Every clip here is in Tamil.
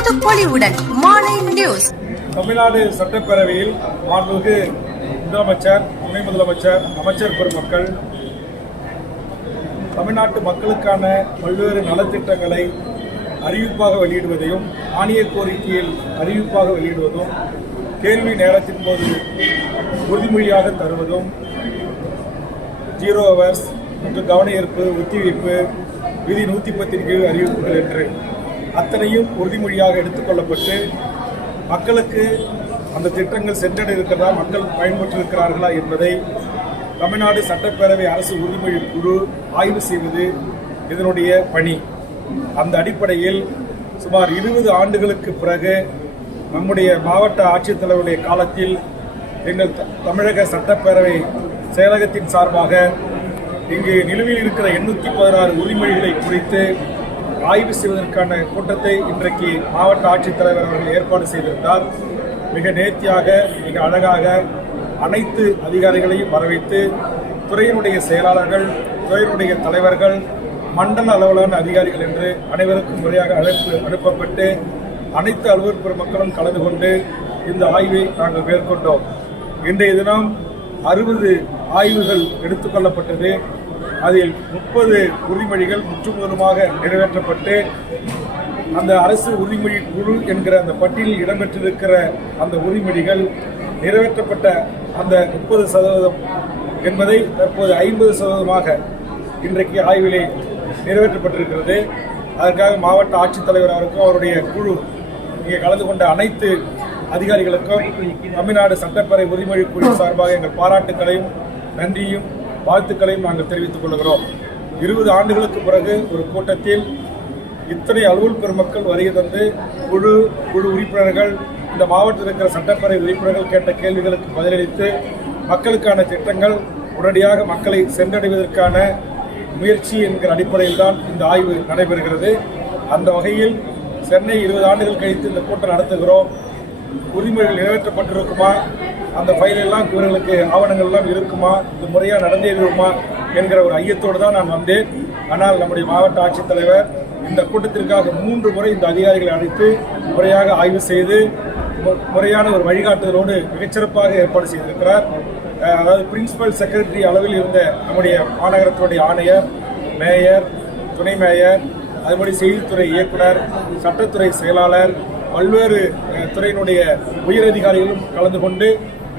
மாலை நியூஸ். தமிழ்நாடு சட்டப்பேரவையில் மாண்புமிகு முதலமைச்சர் துணை முதலமைச்சர் அமைச்சர் பெருமக்கள் தமிழ்நாட்டு மக்களுக்கான பல்வேறு நலத்திட்டங்களை அறிவிப்பாக வெளியிடுவதையும் மானிய கோரிக்கையில் அறிவிப்பாக வெளியிடுவதும் கேள்வி நேரத்தின் போது உறுதிமொழியாக தருவதும் ஜீரோ ஹவர்ஸ் மற்றும் கவன ஈர்ப்பு ஒத்திவைப்பு விதி நூற்றி பத்தின் கீழ் அறிவிப்புகள் என்று அத்தனையும் உறுதிமொழியாக எடுத்துக்கொள்ளப்பட்டு மக்களுக்கு அந்த திட்டங்கள் சென்றடை இருக்கிறதா மக்கள் பயன்பெற்றிருக்கிறார்களா என்பதை தமிழ்நாடு சட்டப்பேரவை அரசு உறுதிமொழி குழு ஆய்வு செய்வது இதனுடைய பணி. அந்த அடிப்படையில் சுமார் இருபது ஆண்டுகளுக்கு பிறகு நம்முடைய மாவட்ட ஆட்சித்தலைவருடைய காலத்தில் எங்கள் தமிழக சட்டப்பேரவை செயலகத்தின் சார்பாக இங்கு நிலுவையில் இருக்கிற எண்ணூற்றி பதினாறு உரிமொழிகளை குறித்து ஆய்வு செய்வதற்கான கூட்டத்தை இன்றைக்கு மாவட்ட ஆட்சித்தலைவர் அவர்கள் ஏற்பாடு செய்திருந்தார். மிக நேர்த்தியாக மிக அழகாக அனைத்து அதிகாரிகளையும் வரவைத்து துறையினுடைய செயலாளர்கள் துறையினுடைய தலைவர்கள் மண்டல அளவிலான அதிகாரிகள் என்று அனைவருக்கும் முறையாக அழைப்பு அனுப்பப்பட்டு அனைத்து அலுவலர் மக்களும் கலந்து கொண்டு இந்த ஆய்வை நாங்கள் மேற்கொண்டோம். இன்றைய தினம் அறுபது ஆய்வுகள் எடுத்துக்கொள்ளப்பட்டது அதில் முப்பது உறுதிமொழிகள் முற்றுமுதலுமாக நிறைவேற்றப்பட்டு அந்த அரசு உறுதிமொழி குழு என்கிற அந்த பட்டியலில் இடம்பெற்றிருக்கிற அந்த உறுதிமொழிகள் நிறைவேற்றப்பட்ட அந்த முப்பது சதவீதம் என்பதை தற்போது ஐம்பது சதவீதமாக இன்றைக்கு ஆய்விலே நிறைவேற்றப்பட்டிருக்கிறது. அதற்காக மாவட்ட ஆட்சித்தலைவர் அவருக்கும் அவருடைய குழு இங்கே கலந்து கொண்ட அனைத்து அதிகாரிகளுக்கும் தமிழ்நாடு சட்டப்பேரவை உரிமொழி குழு சார்பாக எங்கள் பாராட்டுக்களையும் நன்றியும் வாழ்த்துக்களையும் நாங்கள் தெரிவித்துக் கொள்கிறோம். இருபது ஆண்டுகளுக்கு பிறகு ஒரு கூட்டத்தில் இத்தனை அலுவல் பெருமக்கள் வருகை தந்து குழு குழு உறுப்பினர்கள் இந்த மாவட்டத்தில் இருக்கிற சட்டப்பேரவை உறுப்பினர்கள் கேட்ட கேள்விகளுக்கு பதிலளித்து மக்களுக்கான திட்டங்கள் உடனடியாக மக்களை சென்றடைவதற்கான முயற்சி என்கிற அடிப்படையில் தான் இந்த ஆய்வு நடைபெறுகிறது. அந்த வகையில் சென்னை இருபது ஆண்டுகள் கழித்து இந்த கூட்டம் நடத்துகிறோம். உரிமைகள் நிறைவேற்றப்பட்டிருக்குமா? அந்த ஃபைல் எல்லாம் இவர்களுக்கு ஆவணங்கள் எல்லாம் இருக்குமா? இது முறையாக நடந்தேறுமா என்கிற ஒரு ஐயத்தோடு தான் நான் வந்தேன். ஆனால் நம்முடைய மாவட்ட ஆட்சித்தலைவர் இந்த கூட்டத்திற்காக மூன்று முறை இந்த அதிகாரிகளை அழைத்து முறையாக ஆய்வு செய்து முறையான ஒரு வழிகாட்டுதலோடு மிகச்சிறப்பாக ஏற்பாடு செய்திருக்கிறார். அதாவது பிரின்சிபல் செக்ரட்டரி அளவில் இருந்த நம்முடைய மாநகரத்தினுடைய ஆணையர் மேயர் துணை மேயர் அதுபடி செய்தித்துறை இயக்குனர் சட்டத்துறை செயலாளர் பல்வேறு துறையினுடைய துறையினுடைய உயரதிகாரிகளும் கலந்து கொண்டு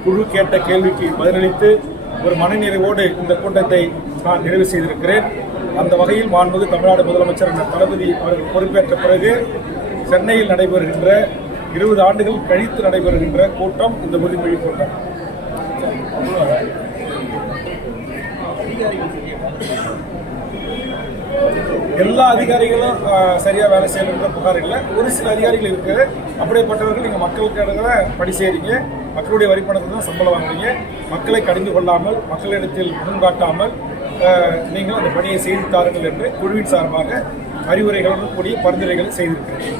குழு கேட்ட கேள்விக்கு பதிலளித்து ஒரு மனநிறைவோடு இந்த கூட்டத்தை நான் நிறைவு செய்திருக்கிறேன். அந்த வகையில் மாண்புது தமிழ்நாடு முதலமைச்சர் என்ற தளபதி அவர்கள் பொறுப்பேற்ற பிறகு சென்னையில் நடைபெறுகின்ற இருபது ஆண்டுகள் கழித்து நடைபெறுகின்ற கூட்டம் இந்த உறுதிமொழி கூட்டம். எல்லா அதிகாரிகளும் சரியாக சரியா வேலை செய்யணுன்ற புகார் இல்லை. ஒரு சில அதிகாரிகள் இருக்கு. அப்படியேப்பட்டவர்கள் நீங்க மக்களுக்காக படி செய்றீங்க. மக்களுடைய வரிப்பணத்தை தான் சம்பளம் வாங்குறீங்க. மக்களை கடிந்து கொள்ளாமல் மக்களிடத்தில் முன்காட்டாமல் நீங்கள் அந்த பணியை செய்து தாருங்கள் என்று குழுவின் சார்பாக அறிவுரைகளுடன் கூடிய பரிந்துரைகளை செய்திருக்கிறேன்.